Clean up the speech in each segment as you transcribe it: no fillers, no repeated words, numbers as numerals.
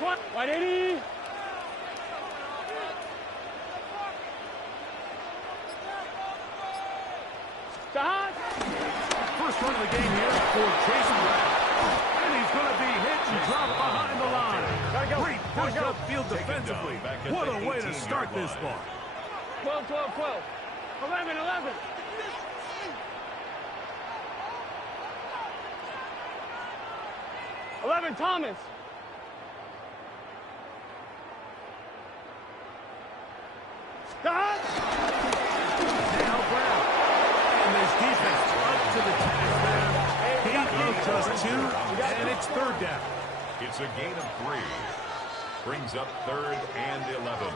180. Stop. First run of the game here for Jason Brown. And he's going to be hit and dropped behind the line. Great push upfield defensively. What a way to start this ball. 12, 12, 12. 11, 11. Thomas. Stop. Now Brown. And this defense up to the task there. Gain of just 2, and it's third down. It's a gain of 3. Brings up 3rd and 11.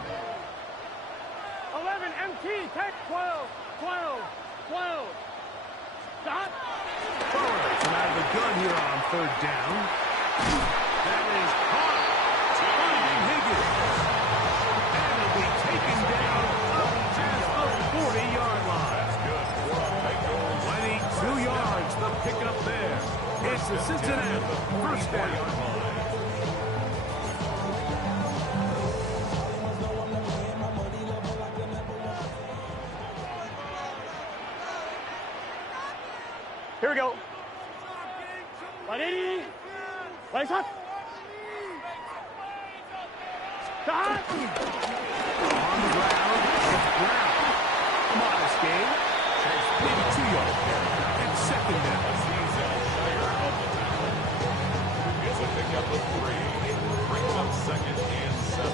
11, MT, take 12, 12, 12. Stop. Forward from out of the gun here on third down. That is caught. Finding Higgins. And it'll be taken down past the 40-yard line. That's good. 22 yards, the pickup there. It's the Cincinnati first down. Here we go. 180. Lights up. Stop. On the ground, it's Brown. Modest gain. There's maybe 2 yards there. And second down. It's a pickup of 3. Brings up 2nd and 7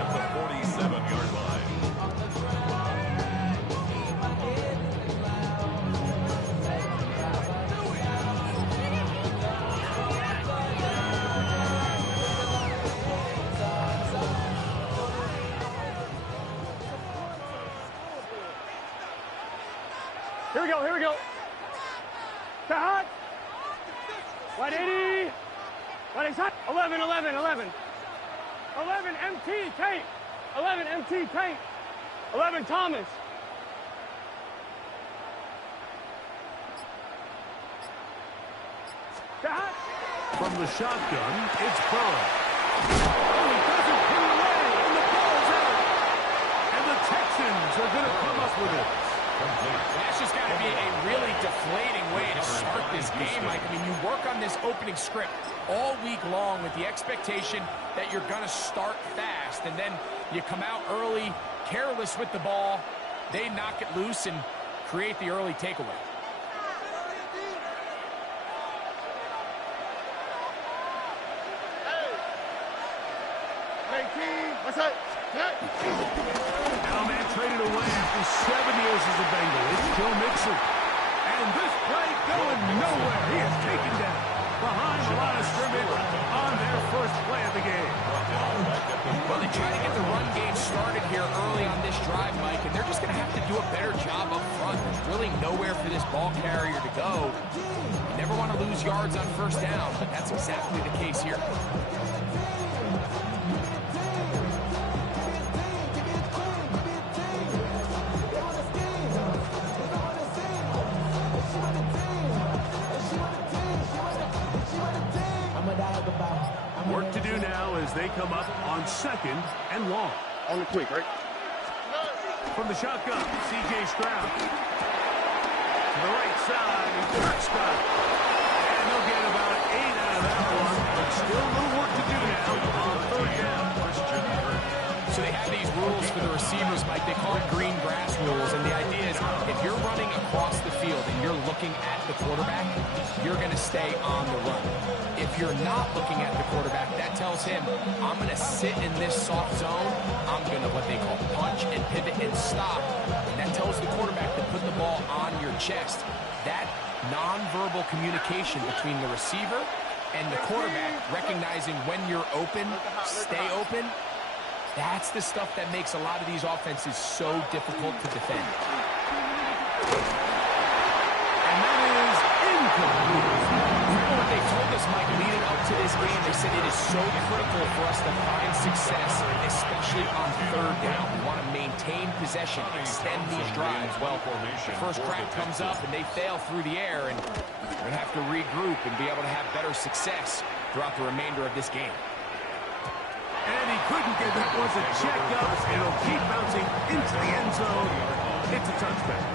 at the 47-yard line. Here we go. Stop. 180. 11, 11, 11. 11, MT, Tate. 11, MT, Tate. 11, Thomas. Stop. From the shotgun, it's Burrow. Oh, he doesn't put it away, and the ball's out. And the Texans are going to come up with it. That's just got to be a really deflating way to start this game, Mike. I mean, you work on this opening script all week long with the expectation that you're going to start fast, and then you come out early, careless with the ball. They knock it loose and create the early takeaway. What's that? Now man traded away after 7 years as a Bengal. It's Joe Mixon. And this play going nowhere. He is taken down behind the line of scrimmage on their first play of the game. Well, they try to get the run game started here early on this drive, Mike, and they're just going to have to do a better job up front. There's really nowhere for this ball carrier to go. You never want to lose yards on first down, but that's exactly the case here. Work to do now as they come up on 2nd and long. On the quick, right? From the shotgun, C.J. Stroud. To the right side, Prescott. And they'll get about 8 out of that one, but still a little work to do now on third down. So they have these rules for the receivers, Mike. They call it green grass rules, and the idea is if you're running across the field and you're looking at the quarterback, you're going to stay on the run. If you're not looking at the quarterback, that tells him, I'm going to sit in this soft zone. I'm going to what they call punch and pivot and stop. And that tells the quarterback to put the ball on your chest. That nonverbal communication between the receiver and the quarterback, recognizing when you're open, stay open, that's the stuff that makes a lot of these offenses so difficult to defend. And that is incomplete. What they told us, Mike, leading up to this game, they said it is so critical for us to find success, especially on third down. We want to maintain possession, extend these drives. Well, the first crack comes up and they fail through the air, and they're going to have to regroup and be able to have better success throughout the remainder of this game. couldn't get that was a check up. It'll keep bouncing into the end zone. It's a touchback.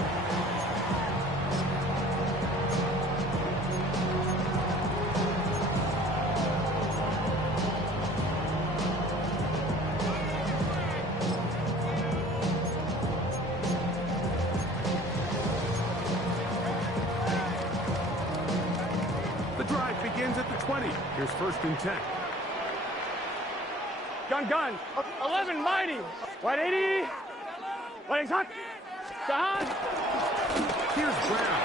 Begins at the 20. Here's 1st and 10. Gun. 11, mighty. 180. What is hot? Down. Here's Brown.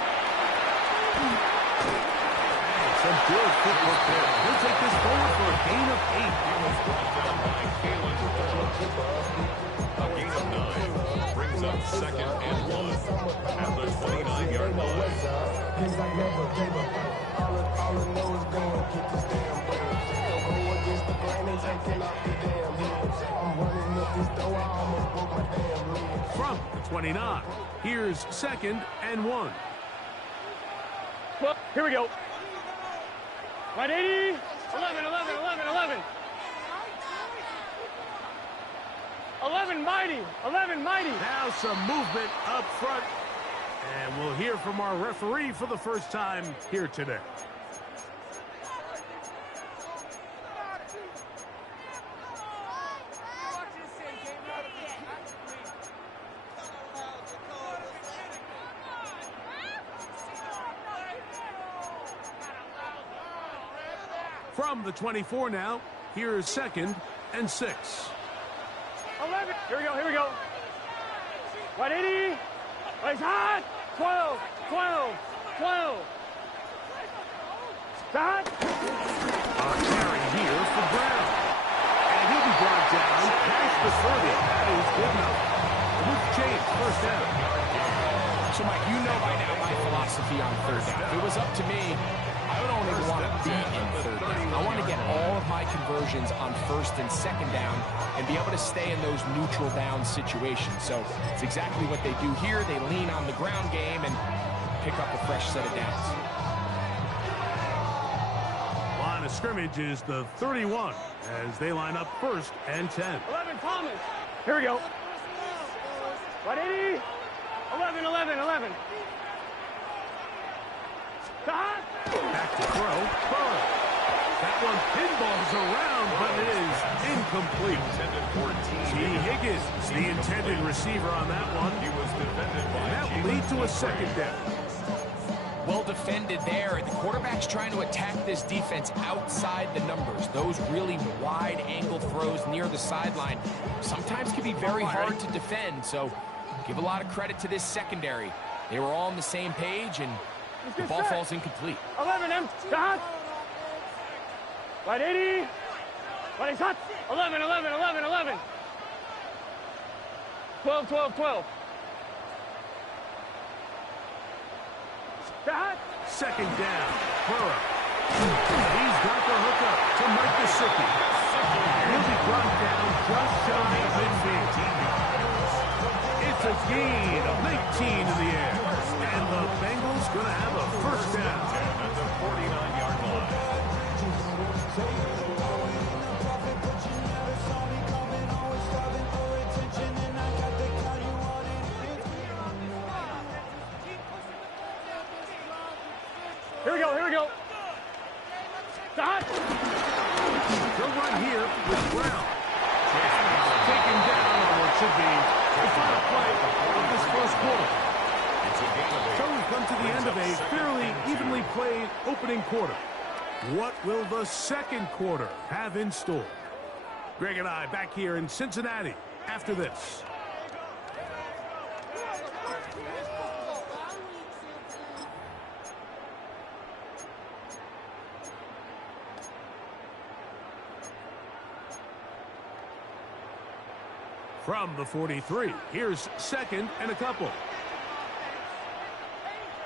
Some good footwork there. He'll take this forward for a gain of 8. He was brought down by Kalen. A gain of 9. Brings up 2nd and 1 at the 29-yard line. All I know is going to get this damn ball. Don't go against the grain and taking off the damn heels. I'm running up this door, I almost broke my damn leg. From the 29, here's 2nd and 1. Well, here we go. 180. 11. 11, mighty. 11, mighty. Now some movement up front. And we'll hear from our referee for the first time here today. From the 24 now, here's 2nd and 6. 11. Here we go. 180. It's hot. 12. Hot. A carry here for Brown. And he'll be brought down past the 30. That is good enough. With change, 1st down. So, Mike, you know by now my philosophy on 3rd down. If it was up to me, I would only want to be in 3rd down. I want to get all of my conversions on 1st and 2nd down and be able to stay in those neutral down situations. So it's exactly what they do here. They lean on the ground game and pick up a fresh set of downs. Line of scrimmage is the 31 as they line up 1st and 10. 11, Thomas. Here we go. 180. 11. Hot. Back to throw. Burrow. That one pinballs around, but it is incomplete. T. Higgins, the intended receiver on that one. He was defended by That will lead to a 2nd down. Well defended there. The quarterback's trying to attack this defense outside the numbers. Those really wide angle throws near the sideline sometimes can be very hard to defend. So give a lot of credit to this secondary. They were all on the same page, and the ball falls incomplete. 11, hot. 180. What is hot? 11. 12. Hot. 2nd down. Burrow. He's got the hookup to Mike Gesicki. He'll be brought down just shy of midfield. It's a gain of 19 in the air. And the Bengals going to have a 1st down. At the 49-yard line. Here we go. Hot. They'll run here with Brown. Taken down on what should be the final play of this 1st quarter. So we've come to the end of a fairly evenly played opening quarter. What will the 2nd quarter have in store? Greg and I back here in Cincinnati after this. From the 43, here's 2nd and a couple.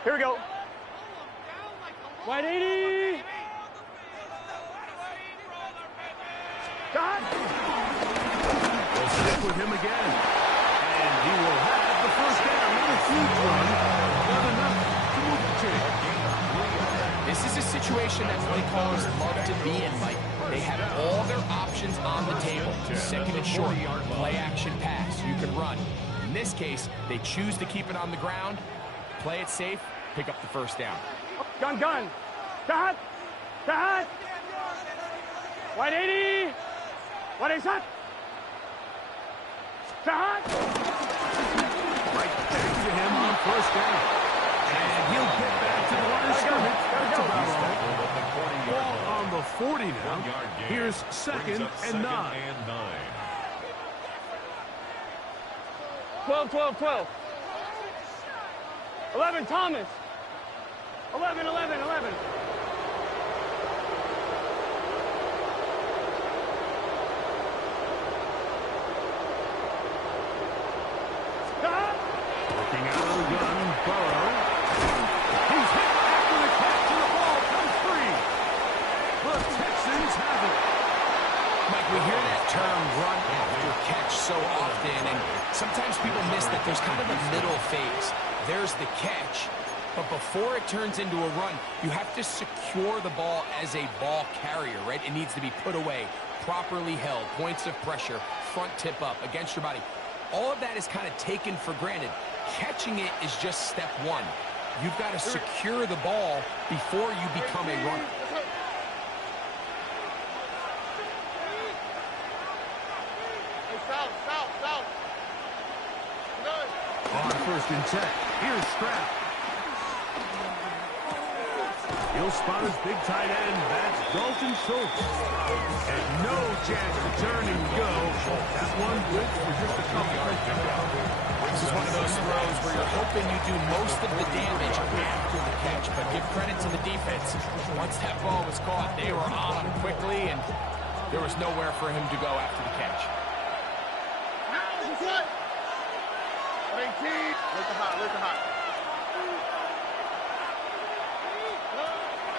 Here we go. 180. Hot. They'll stick with him again. And he will have the 1st down. Not a huge run, not enough to move the chain. This is a situation that play callers love to be in, Mike. They have all their options on the table. Second and short, play action pass. You can run. In this case, they choose to keep it on the ground, play it safe, pick up the first down. Gun, gun. Cut. Cut. White 80. White 80 shot. Cut. Right back to him on first down. And he'll get back to the line of scrimmage. That's about all. Ball on the 40 now. Here's second and 9. 12, 12, 12. 11, Thomas. 11, 11, 11. Working out of the gun, Burrow. He's hit after the catch, and the ball comes free. The Texans have it. Mike, we hear that term run after catch so often, and sometimes people miss that there's kind of a middle phase. There's the catch, but before it turns into a run, you have to secure the ball as a ball carrier, right? It needs to be put away, properly held, points of pressure, front tip up against your body. All of that is kind of taken for granted. Catching it is just step one. You've got to secure the ball before you become a runner. On first and 10, here's Stroud. He'll spot his big tight end. That's Dalton Schultz. And no chance to turn and go. That one good for just a couple. This is one of those throws where you're hoping you do most of the damage after the catch, but give credit to the defense. Once that ball was caught, they were on him quickly, and there was nowhere for him to go after the catch.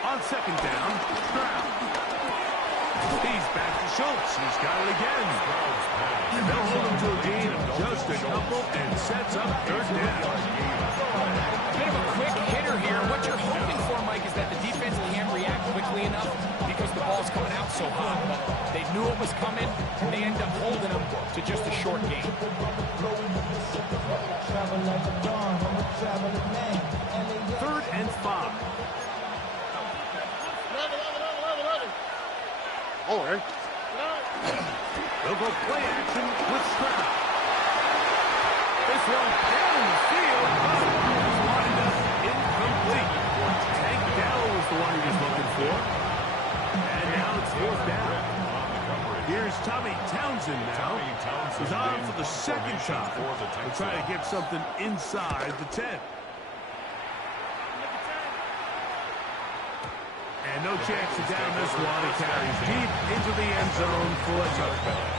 On second down, Stroud. He's back to Schultz. He's got it again. And they'll hold him to a gain of just a couple and sets up third down. Bit of a quick hitter here. What you're hoping for, Mike, is that the defense can't react quickly enough because the ball's coming out so hot. But they knew it was coming, and they end up holding him to just a short gain. Third and 5. All right. They'll go play action with Stroud. This one down the field. It's lined up incomplete. Tank Dell was the one he was looking for. And now it's fourth down. Here's Tommy Townsend now. He's on for the second time. He'll try to get something inside the 10. And no chance to down this one. It carries deep into the end zone for a touchdown.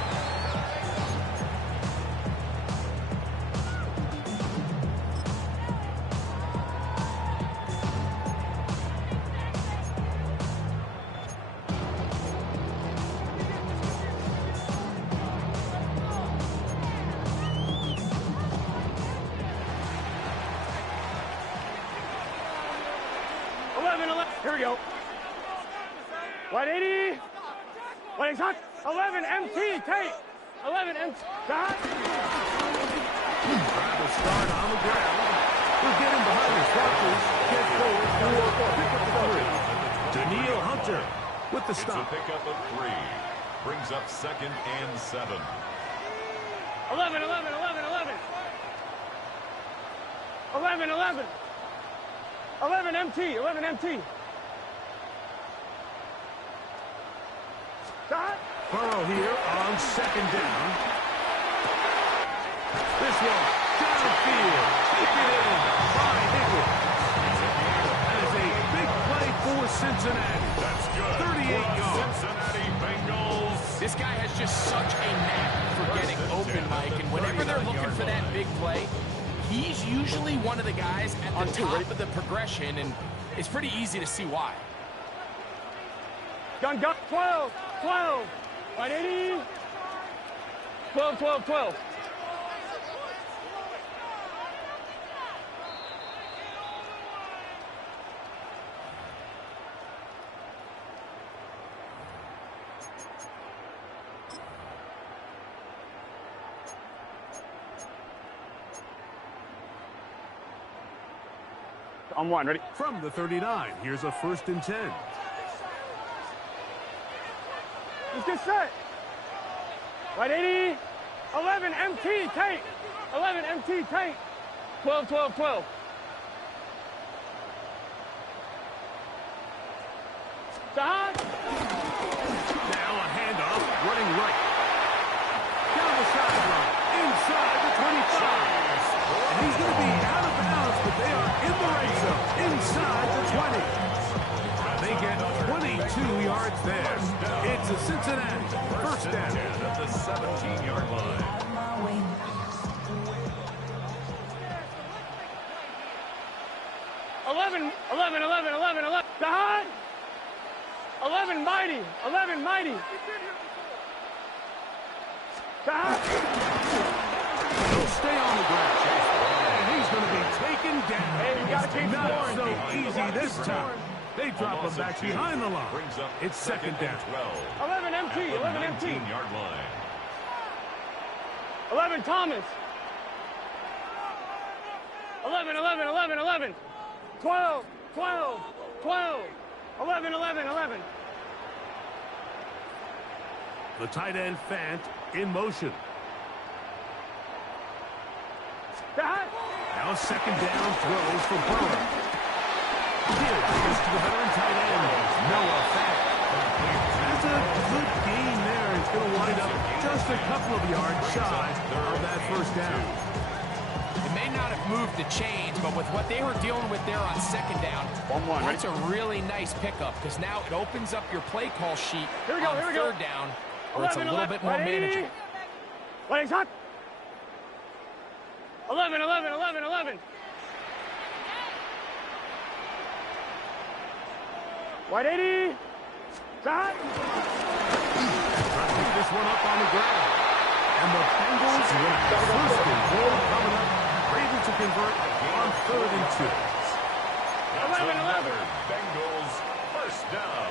Here we go. 180. 180 shot. 11 MT. Take. 11 MT. Shot. Grab a start on the ground. We'll get him behind his rushes. Get forward for pickup of 3. Daniil Hunter with the stop. Pickup of 3. Brings up second and 7. 11, 11, 11, 11. 11, 11. 11 MT. 11 MT. Shot. Burrow here on second down. This one downfield. Take it in by Higgins. That is a big play for Cincinnati. That's good. 38 yards. Cincinnati Bengals. This guy has just such a knack for getting open, Mike, and whenever they're looking for that big play, he's usually one of the guys at the top of the progression, and it's pretty easy to see why. Gun, gun. 12, 12. 180. 12, 12, 12. On one, ready? From the 39, here's a 1st and 10. Let's get set. Right 80. 11 MT tank. 11 MT tank. 12, 12, 12. Sahad. Now a handoff, running right. Down the sideline, inside the 25. And he's going to be out of bounds, but they are in the red zone, inside the 20. They get 22 yards there. It's a Cincinnati 1st down. At the 17-yard line. 11, 11, 11, 11, 11. Sahad. 11 mighty. 11 mighty. Sahad. He'll stay on the ground. And he's going to be taken down. Hey, you got to keep Not scoring. so easy this time. They drop him back behind the line. Brings up It's 2nd down. 12. 11 MT. 11 MT. 19-yard line. 11 Thomas. 11, 11, 11, 11. 12, 12, 12. 11, 11, 11. The tight end Fant in motion. Sahad. Now 2nd down throws for Burrow. Here is to the veteran tight end, Noah Fant. That's a good gain there. It's going to wind up just a couple of yards shy of that 1st down. It may not have moved the chains, but with what they were dealing with there on 2nd down, 1-1, that's a really nice pickup because now it opens up your play call sheet Here we go, on here we go. 3rd down where it's a 11, little bit more 11, manageable. Wait, hot. 11, 11, 11, 11. White 80. Sahad. Trying to pick this one up on the ground. And the Bengals with the 1st and goal coming up. Able to convert on 3rd and 2. 11, 11. Bengals 1st down.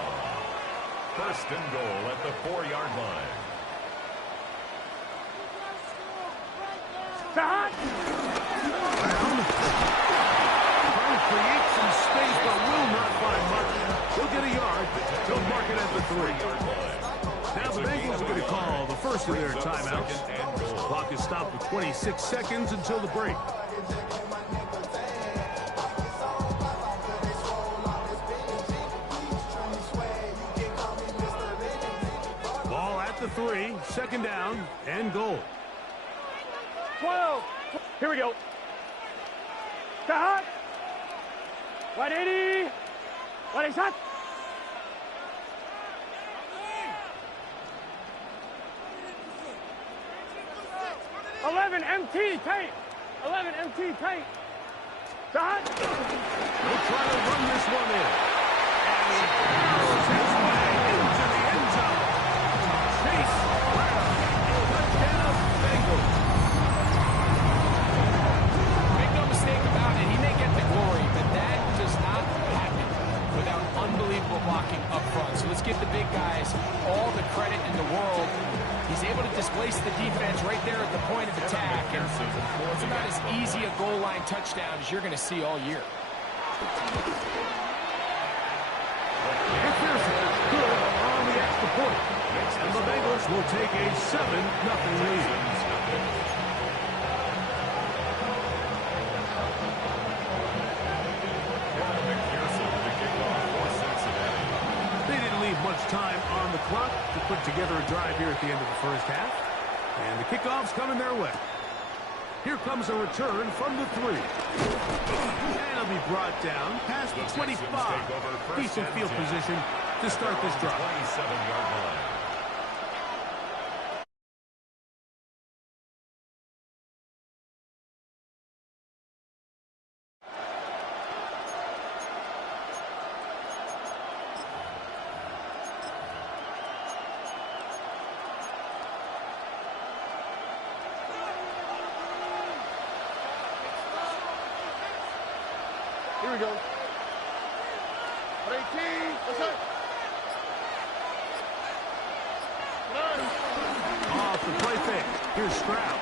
1st and goal at the 4-yard line. Sahad. Brown. Trying to create some space, but will not find much. He'll get a yard. He'll mark it at the 3-yard line. Now the Bengals are going to call the first of their timeouts. Clock is stopped with 26 seconds until the break. Ball at the 3, 2nd down, and goal. 12. Here we go. Sahad. White 80. White shot. 11 MT tank. 11 MT tank. Sahad. They'll try to run this one in. And he barrels his way into the end zone. Chase Brown. Touchdown, Bengals. Make no mistake about it, he may get the glory, but that does not happen without unbelievable blocking up front. So let's give the big guys all the credit in the world. He's able to displace the defense right there at the point of attack. And it's about as easy a goal line touchdown as you're going to see all year. McPherson good on the extra point. And the Bengals will take a 7-0 lead. They didn't leave much time on the clock to put together a drive here at the end of the 1st half. And the kickoff's coming their way. Here comes a return from the 3. And it'll be brought down past the 25. Decent field position to start this drive. 27-yard line. Here we go. 18. What's up? 9. Off the play fake. Here's Stroud.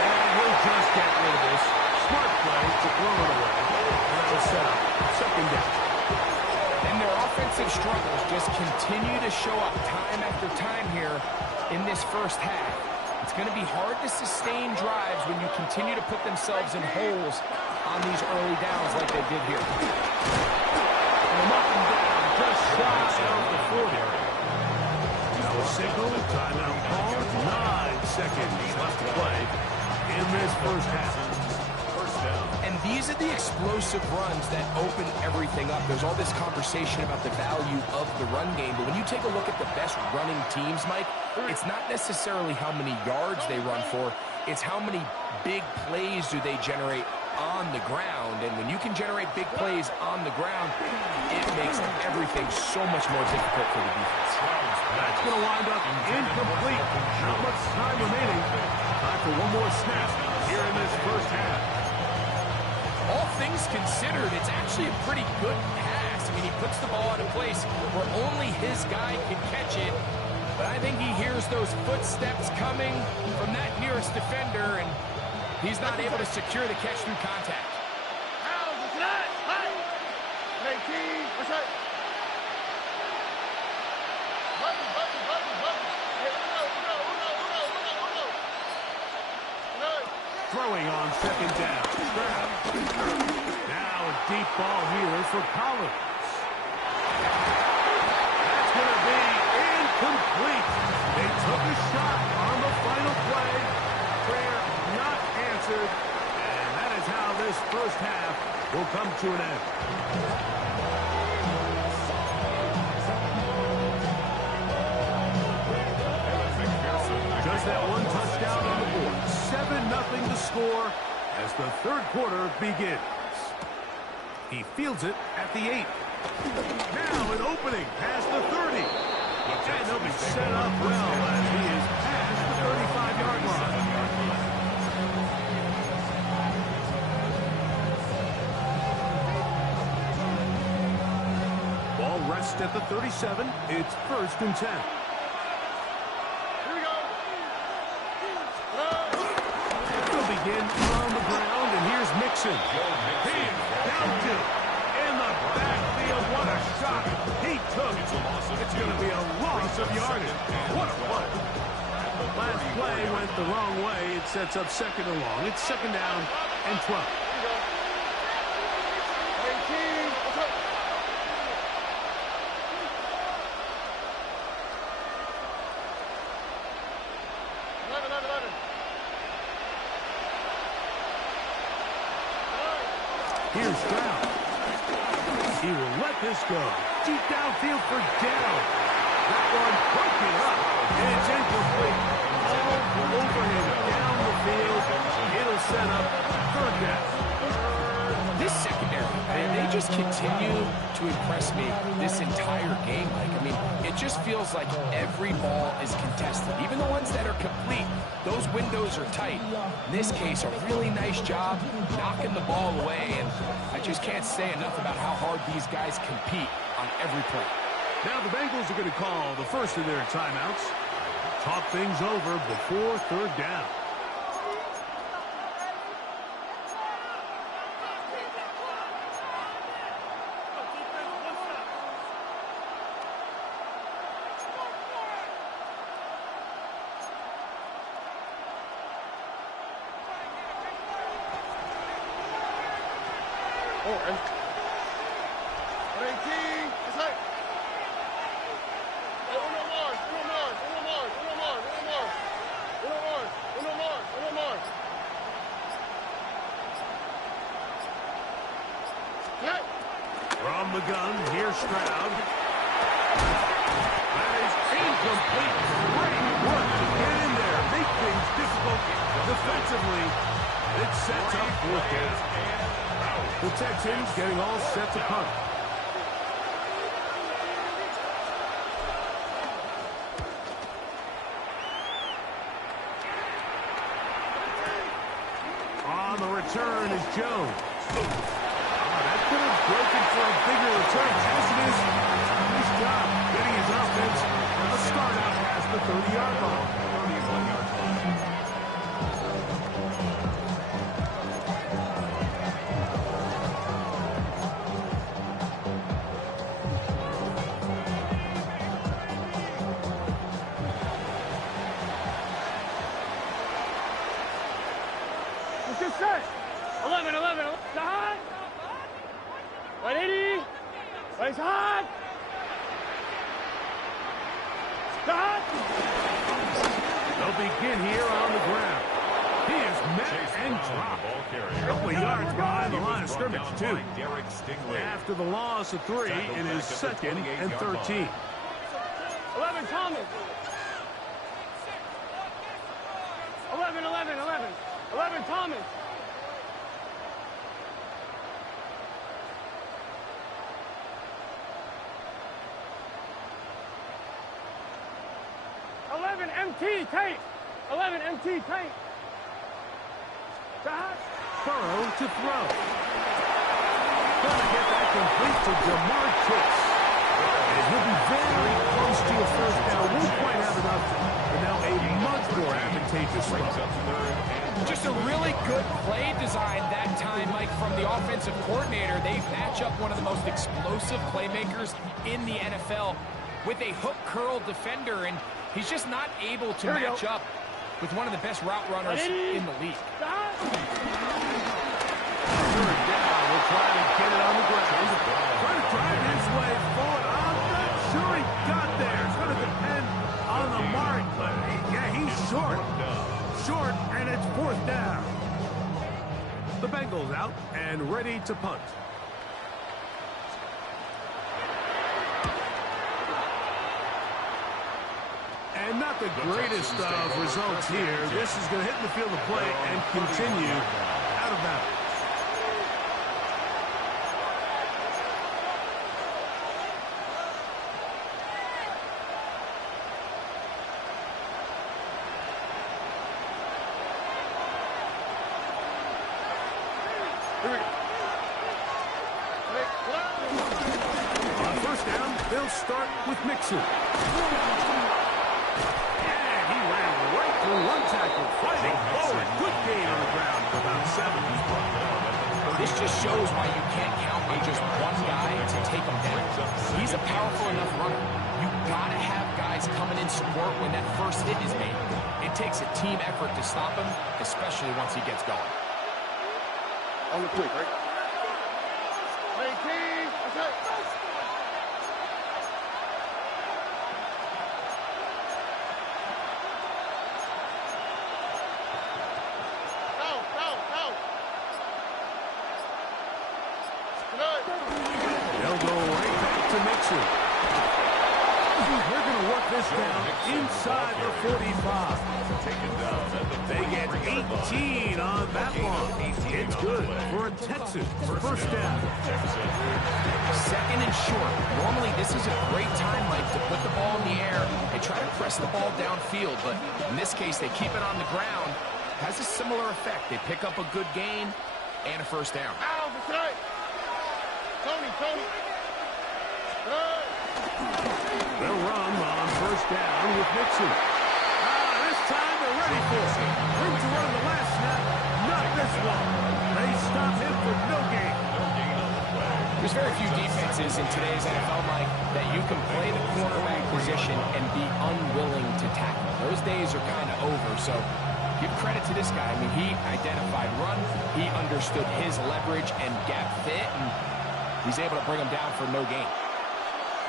And he'll just get rid of this. Smart play to throw it away. And that'll set up second down. And their offensive struggles just continue to show up time after time here in this first half. It's going to be hard to sustain drives when you continue to put themselves in holes on these early downs like they did here. And up and down, just shy of the 40. Now a signal, timeout called. 9 seconds left to play in this first half. And these are the explosive runs that open everything up. There's all this conversation about the value of the run game, but when you take a look at the best running teams, Mike, it's not necessarily how many yards they run for, it's how many big plays do they generate on the ground. And when you can generate big plays on the ground, it makes everything so much more difficult for the defense. That's going to wind up incomplete. Not much time remaining. Time for one more snap here in this first half. All things considered, it's actually a pretty good pass. I mean, he puts the ball in a place where only his guy can catch it. But I think he hears those footsteps coming from that nearest defender, and he's not able to secure the catch through contact. Throwing on second down. Stroud. Now a deep ball here for Collins. That's going to be incomplete. They took a shot on the final play. Prayer not answered. And that is how this first half will come to an end. Just that one touchdown on the board. 7-0 to score as the third quarter begins. He fields it at the 8. Now an opening past the 30. And he'll be set up well as he is past the 35-yard line. Ball rests at the 37. It's 1st and 10. Begin on the ground, and here's Mixon. He down to in the backfield. What a shot he took. It's going to be a loss of yardage. What a play. Last play went the wrong way. It sets up second and long. It's second down and 12. Here's Stroud. He will let this go. Deep downfield for down. That one broken up. And it's incomplete. All over him down the field. It'll set up third down. This secondary, they just continue to impress me this entire game. Like, I mean, it just feels like every ball is contested. Even the ones that are complete, those windows are tight. In this case, a really nice job knocking the ball away, and I just can't say enough about how hard these guys compete on every play. Now the Bengals are going to call the first of their timeouts. Talk things over before third down. From the gun, here's Stroud. That is incomplete. Great work to get in there. Make things difficult defensively. It sets up fourth down. The Texans getting all set to punt. On the return is Jones. That could have broken for a bigger return. As it is, nice job getting his offense a start out past the 30-yard line. begin here on the ground. He is met and dropped. A couple of yards behind the line of scrimmage, too. After the loss of 3, it is 2nd and 13. 11 Thomas. 11 Thomas. 11 MT tape. 11 MT tape. Burrow to throw. Gonna get that complete to Jamar Chase. And he'll be very close to a first down. Won't quite have enough, but now a much more advantageous spot. Just a really good play design that time, Mike, from the offensive coordinator. They match up one of the most explosive playmakers in the NFL with a hook curl defender, and he's just not able to match up with one of the best route runners in the league. Third down, we'll try to get it on the ground. Try to drive his way forward. I'm not sure he got there. It's going to depend on the mark, but yeah, he's short. Short, and it's 4th down. The Bengals out and ready to punt. And not the greatest of results here. This is going to hit the field of play and continue out of bounds. On first down, they'll start with Mixon. And he ran right through one tackle, fighting forward. Good gain on the ground for about 7. This just shows why you can't count on just one guy to take him down. He's a powerful enough runner. You gotta have guys coming in support when that first hit is made. It takes a team effort to stop him, especially once he gets going. On the quick, right? 18, that's it. They'll go right back to Mixon. They're going to work this down inside the 45. They get 18 on that one. It's good for a Texan first down. 2nd and short. Normally, this is a great time, Mike, to put the ball in the air and try to press the ball downfield. But in this case, they keep it on the ground. Has a similar effect. They pick up a good gain and a first down. Tony. They'll run on first down with Mixon. This time they're ready for it. Room to run the last snap. Not this one. They stop him for no gain. There's very few defenses in today's NFL, Mike, that you can play the cornerback position and be unwilling to tackle. Those days are kind of over, so give credit to this guy. I mean, he identified run. He understood his leverage and gap fit, and he's able to bring him down for no gain.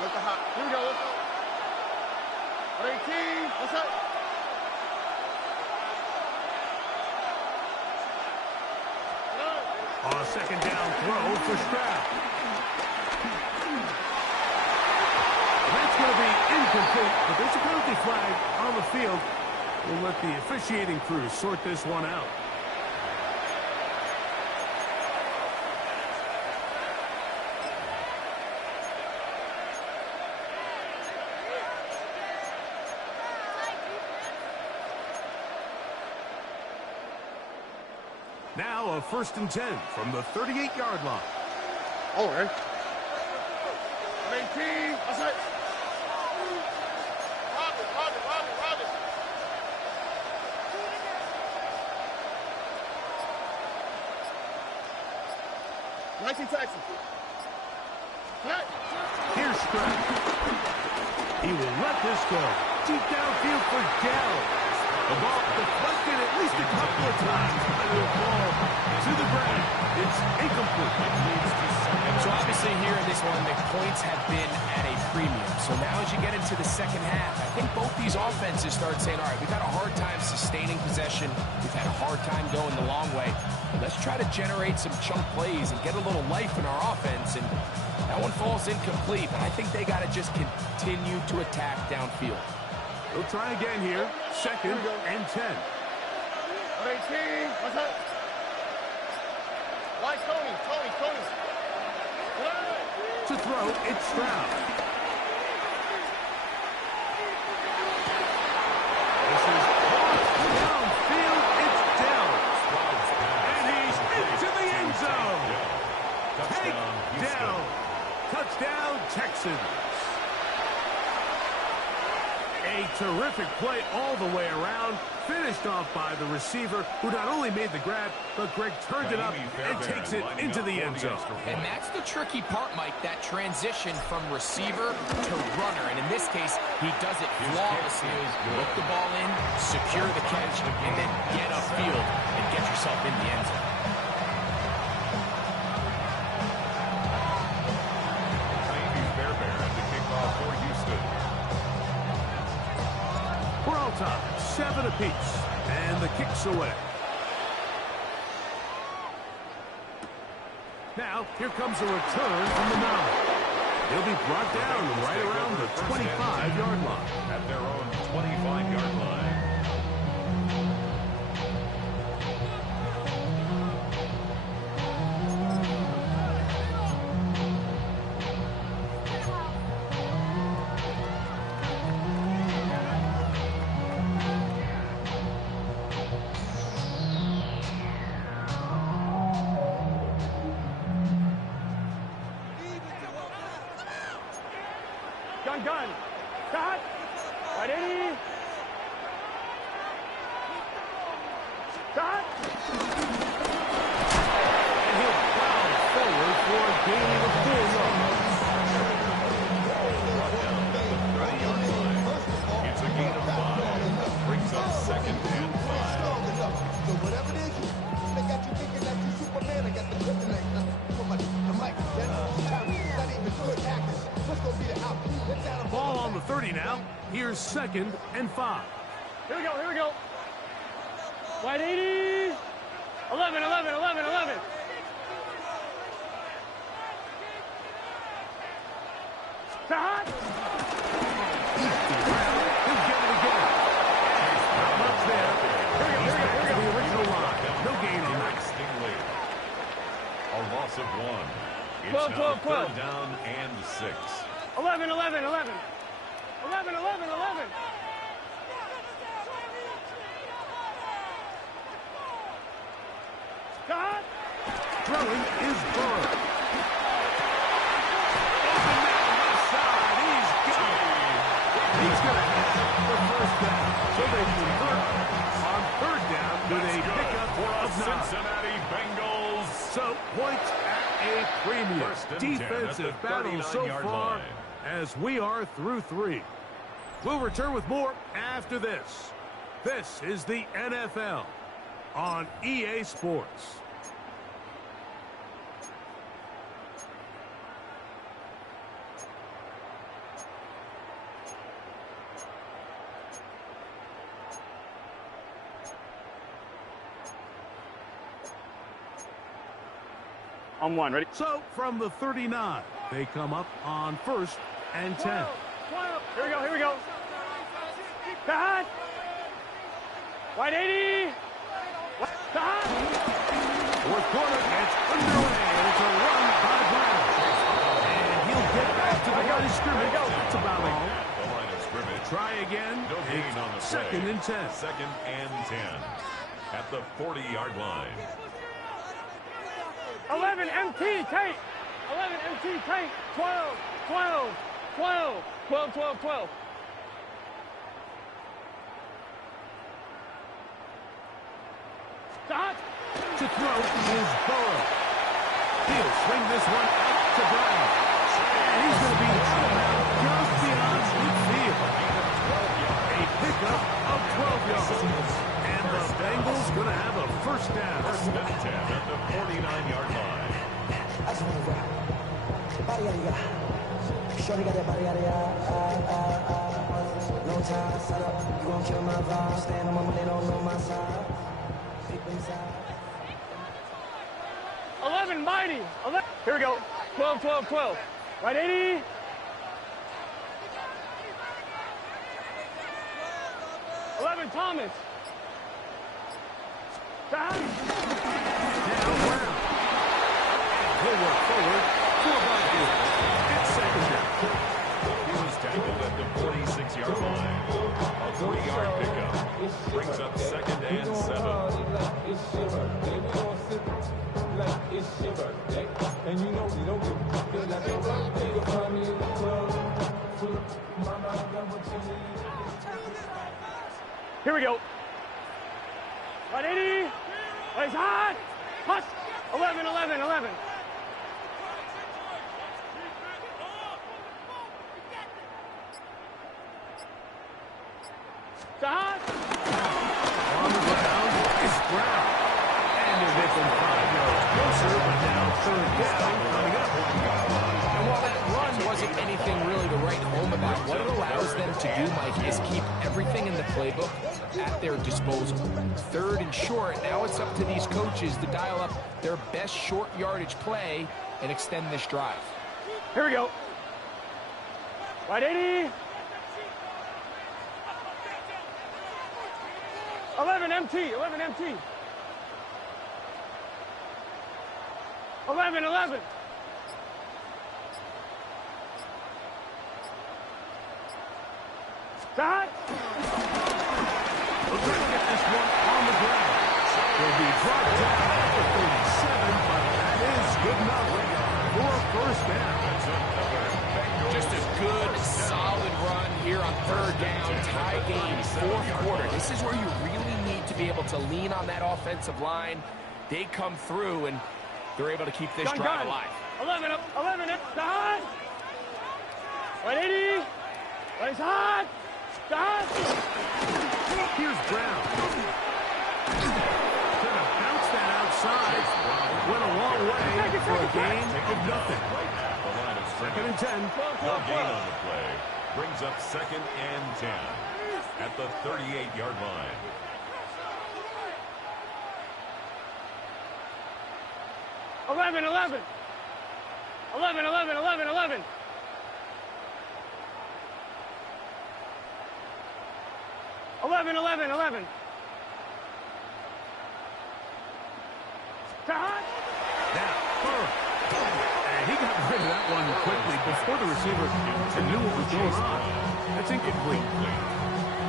Look at hot. Here we go. Look. 18. What's up? On a second down throw for Stroud. That's going to be incomplete, but there's a penalty flag on the field. We'll let the officiating crew sort this one out. Now a 1st and 10 from the 38-yard line. All right. 18. That's it. Rob it. 19 Texans. Here's Stroud. He will let this go. Deep downfield for Gallup. The ball deflected at least a couple of times, but it'll fall to the ground. It's incomplete. It leads to second. So obviously here in this one, the points have been at a premium. So now as you get into the second half, I think both these offenses start saying, all right, we've had a hard time sustaining possession. We've had a hard time going the long way. Let's try to generate some chunk plays and get a little life in our offense. And that one falls incomplete, but I think they got to just continue to attack downfield. We'll try again here. Second and 10. 18. What's up? Why Tony? To throw, it's Stroud. This is downfield. It's Dell. And he's into the end zone. Take down. Touchdown, Texans. A terrific play all the way around, finished off by the receiver, who not only made the grab, but Greg turned it up and takes it into the end zone. And that's the tricky part, Mike, that transition from receiver to runner. And in this case, he does it flawlessly. Look the ball in, secure the catch, and then get upfield and get yourself in the end zone. We're all tied, 7 apiece, and the kick's away. Now, here comes a return from the 9. He'll be brought down right around the 25-yard line. At their own 25-yard line. Gun. Start. Right 80. Start. And he'll plow forward for a gain of 4 yards. It's a gain of 5. Brings up second and 5. So whatever it is, they got you thinking that you Superman. I got the kryptonite. So much. The mic. That's not even good actors. What's going to be the outcome? Ball on the 30 now. Here's second and 5. Here we go. Wide 80. 11. Start. He'll get it again. Not much there. He's back to the original line. No gain on that. A loss of 1. It's 12, now 12, 12. third down and 6. 11. Start. Throwing is Burrow. Open man left side. He's got it. He's going to have the first down. So they convert on third down with a pickup of 9. Cincinnati Bengals. So points at a premium. First and 10 Defensive at the battle so 39-yard far line. as we are through 3. We'll return with more after this. This is the NFL on EA Sports. On 1. Ready? So from the 39, they come up on first and 10. 12. Here we go. Start. Wide 80. Start. Fourth quarter gets underway, and it's a run by Brown. And he'll get back to the line of scrimmage. That's about all. The line of scrimmage. Try again. No gain on the play. Second and 10. Second and 10. At the 40-yard line. 11 MT tank. 11 MT tank. 12. Start. To throw is Burrow. He'll swing this one out to Brown. And he's going to be out of bounds just beyond midfield. A pickup of 12 yards. Shorty got that body, got it, no time, set up, you gon' kill my vibe. Stand on my money, don't know my side. Deep inside. 11, mighty. 11. Here we go. 12, 12, 12. Right, 80. Thomas. Down. Down Brown. He'll work forward. 4 Vikings. It's second down. He was tackled at the 46-yard line. A 3-yard pickup. Brings up second and 7. And you know we don't feel like you're right. You'll find me in the club. Mama, I got what you need. Here we go. 180. Place hot. Hush. 11, 11, 11. Hot. On the ground is Brown. And they're making 5 yards closer, but now third down coming up. And while that run wasn't anything really to write home about, what it allows them to do, Mike, is keep everything in the playbook at their disposal. Third and short, now it's up to these coaches to dial up their best short yardage play and extend this drive. Here we go. 180. 11 MT, 11 MT. 11, 11. Start. We're going to get this one on the ground. Will be brought down at the 37, but that is good enough for a first down. Just a good, solid run here on third down, tie game, fourth quarter. This is where you really need to be able to lean on that offensive line. They come through, and they're able to keep this drive alive. 11 up, 11 up, start. 180. Place hot. Start. Here's Brown. Going to bounce that outside. Went a long way for a gain of nothing. Second and 10. No gain on the play. Brings up second and 10 at the 38-yard line. Eleven, 11. 11, 11, 11, 11. 11, 11, 11. Start. Now, Burrow. And he got rid of that one quickly before the receiver knew what was going on. That's incomplete.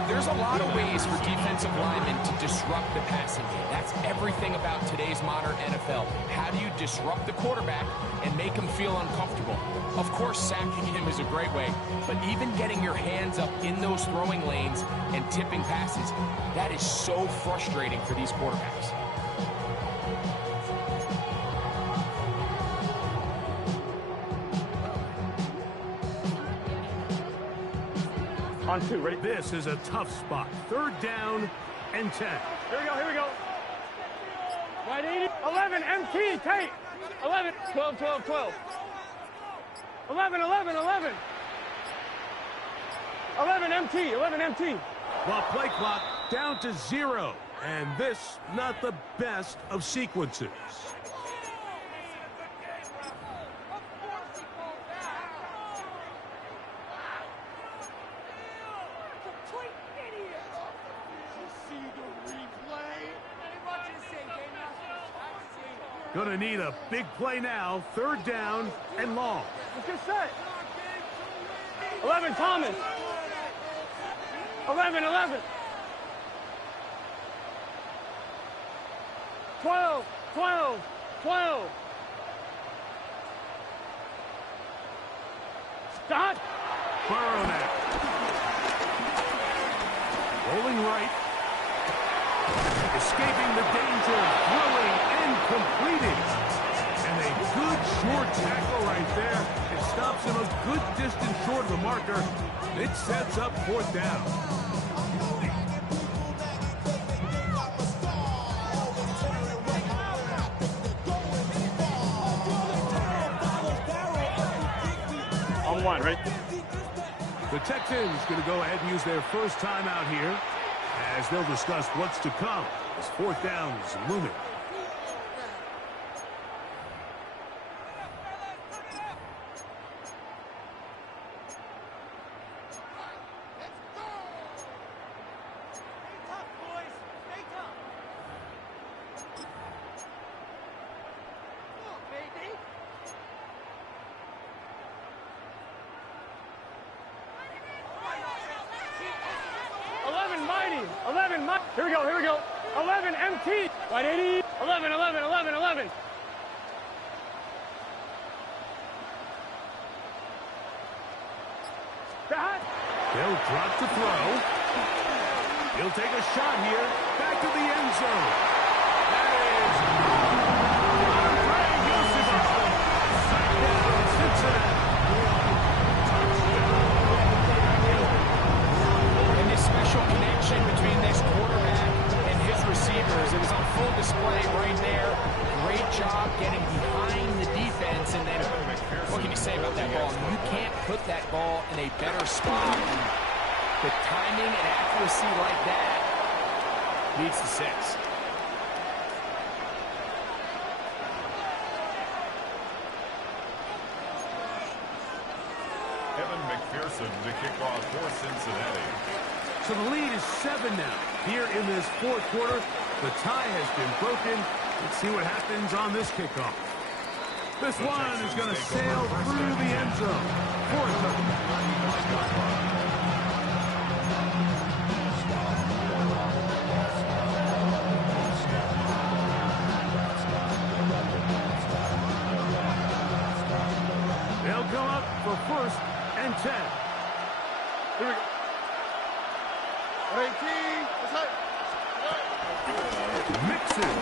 There's a lot of ways for defensive linemen to disrupt the passing game. That's everything about today's modern NFL. How do you disrupt the quarterback and make him feel uncomfortable? Of course, sacking him is a great way, but even getting your hands up in those throwing lanes and tipping passes, that is so frustrating for these quarterbacks. On 2, ready? This is a tough spot. Third down and 10. Here we go, here we go. 180. 11, MT, Tate. 11, 12, 12, 12. 11, 11, 11. 11, MT, 11, MT. Well, play clock down to 0. And this, not the best of sequences. Gonna need a big play now. Third down and long. What's your set? 11, Thomas. 11, 11. 12, 12, 12. Start. Burrow now. Rolling right. Escaping the danger. Throwing and completing. And a good short tackle right there. It stops him a good distance short of the marker. It sets up fourth down. On 1, right? The Texans going to go ahead and use their first timeout here as they'll discuss what's to come as fourth down is looming. Here we go. 11, MT. Right 80. 11. They'll drop to throw. He'll take a shot here. Back to the end zone. That is Andre Yosifov. Sack down, Cincinnati. And this special connection between this quarterback and his receivers, it was on full display right there. Great job getting behind the defense, and then what can you say about that ball? You can't put that ball in a better spot. The timing and accuracy like that leads to 6. Evan McPherson to kick off for Cincinnati. So the lead is 7 now. Here in this fourth quarter, the tie has been broken. Let's see what happens on this kickoff. This one is going to sail through the end zone for a touchdown. They'll come up for 1st and 10. Here we go. 18. That's right. Mixon.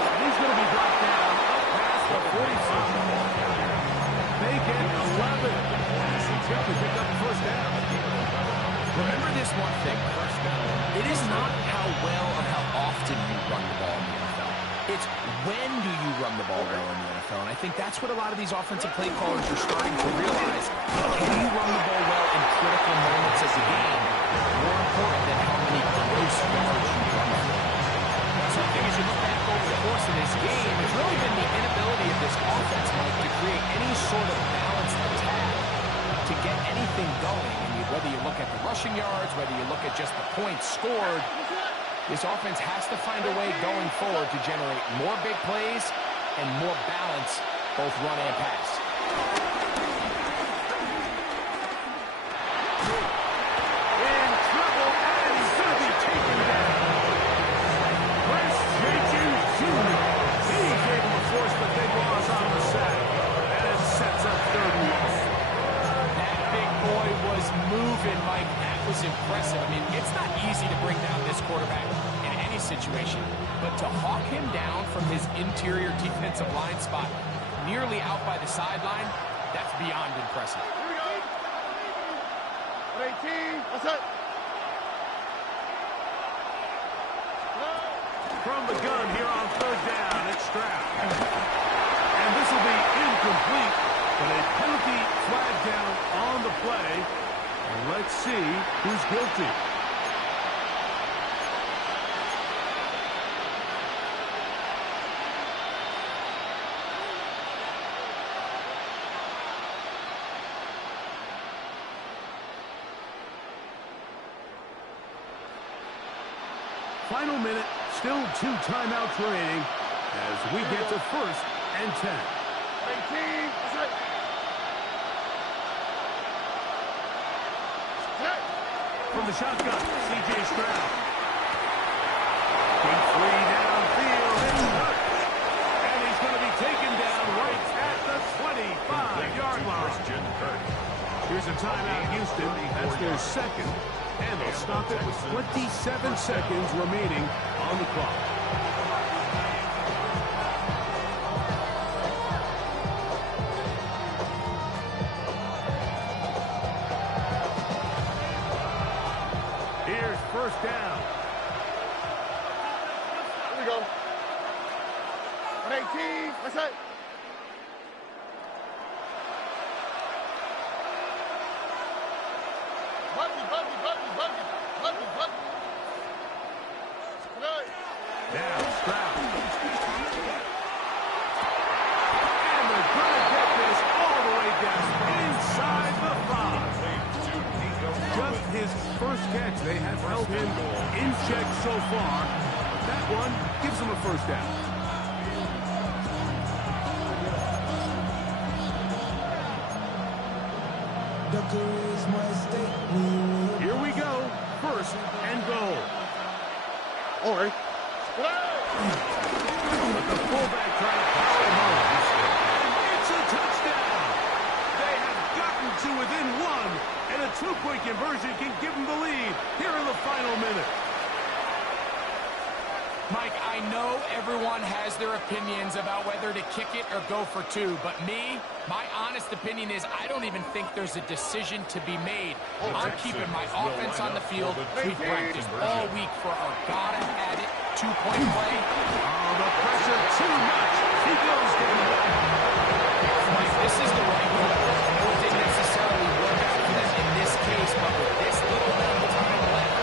And he's going to be brought down up past the 45. They get 11. He's got to pick up the 1st down. Remember this one thing. It is not how well or how often you run the ball in the NFL. It's when do you run the ball well in the NFL. And I think that's what a lot of these offensive play callers are starting to realize. Can you run the ball well in critical moments of the game? More important than how many gross yards you run. So I think as you look back over the course of this game, it's really been the inability of this offense, Mike, to create any sort of balanced attack to get anything going. And whether you look at the rushing yards, whether you look at just the points scored, this offense has to find a way going forward to generate more big plays and more balance, both run and pass. In trouble, and he's going to be taken down. Chris Jenkins Jr. He's able to force the big loss on the sack, and it sets up 3rd and long. That big boy was moving, Mike. That was impressive. I mean, it's not easy to bring down this quarterback in any situation, but to hawk him down from his interior defensive line spot nearly out by the sideline, that's beyond impressive. Here we go. 18. That's it. From the gun here on 3rd down, it's Stroud. And this will be incomplete, but a penalty flag down on the play. And let's see who's guilty. Final minute, still 2 timeouts remaining as we get to 1st and 10. 18. That's right. From the shotgun, C.J. Stroud. Big 3 downfield, and he's going to be taken down right at the 25-yard line. Christian Kirk. Here's a timeout, Houston. That's their 2nd. And they'll stop it with 27 seconds remaining on the clock. Here's 1st down. Here we go. 18. That's it. Now Stroud. And they're going to get this all the way down inside the 5. Just his first catch. They have held him in check so far. But that one gives him a first down. Here we go. First and goal. All right. But the fullback trying to power him home. And it's a touchdown. They have gotten to within one, and a two-point conversion can give them the lead here in the final minute. Mike, I know everyone has their opinions about whether to kick it or go for two, but my honest opinion is I don't even think there's a decision to be made. I'm keeping my offense on the field. We've practiced all week for our gotta-have-it two-point play. Oh, the pressure too much. He goes down. Mike, this is the right call. I know it didn't necessarily work out for them in this case, but with this little amount of time left,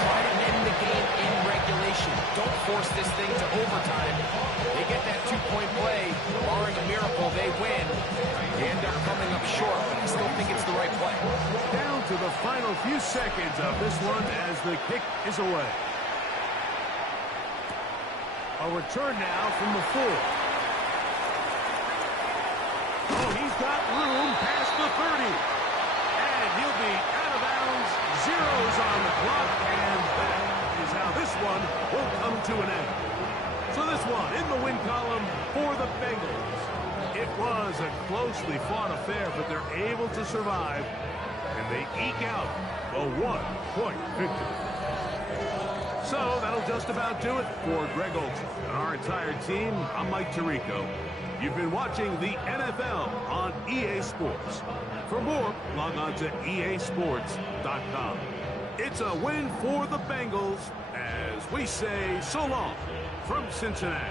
try to end the game in regulation. Don't force this thing to overtime. They get that two-point play. Barring a miracle, they win. They end up coming up short, but I still think it's the right play. Down to the final few seconds of this one as the kick is away. A return now from the 4. Oh, he's got room past the 30. And he'll be out of bounds. Zeros on the clock. And that is how this one will come to an end. So this one in the win column for the Bengals. It was a closely fought affair, but they're able to survive. And they eke out a one-point victory. So that'll just about do it for Greg Olson and our entire team. I'm Mike Tirico. You've been watching the NFL on EA Sports. For more, log on to easports.com. It's a win for the Bengals as we say so long from Cincinnati.